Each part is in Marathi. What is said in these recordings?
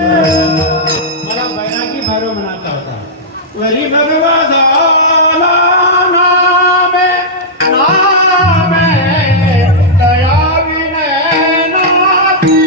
मला बैरागी भैरव म्हणायचा होता. वरी भगवा झाला नामे नामे दया विनय नाथी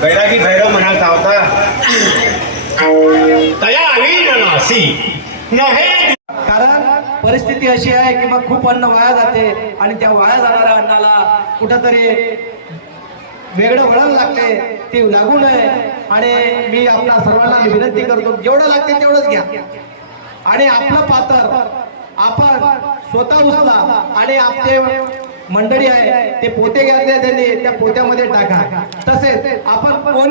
बैरागी भैरव म्हणायचा होता. तया नासी नहे. कारण परिस्थिती अशी आहे की मग खूप अन्न वाया जाते आणि त्या वाया जाणाऱ्या अन्नाला कुठंतरी वेगळं वळण लागते, ते लागू नये. आणि मी आपल्या सर्वांना विनंती करतो, जेवढं लागते तेवढंच घ्या आणि आपलं पात्र आपण स्वतः उचला आणि आपले मंडळी आहे ते पोते घ्या, त्यांनी त्या पोत्यामध्ये टाका. तसेच आपण कोणी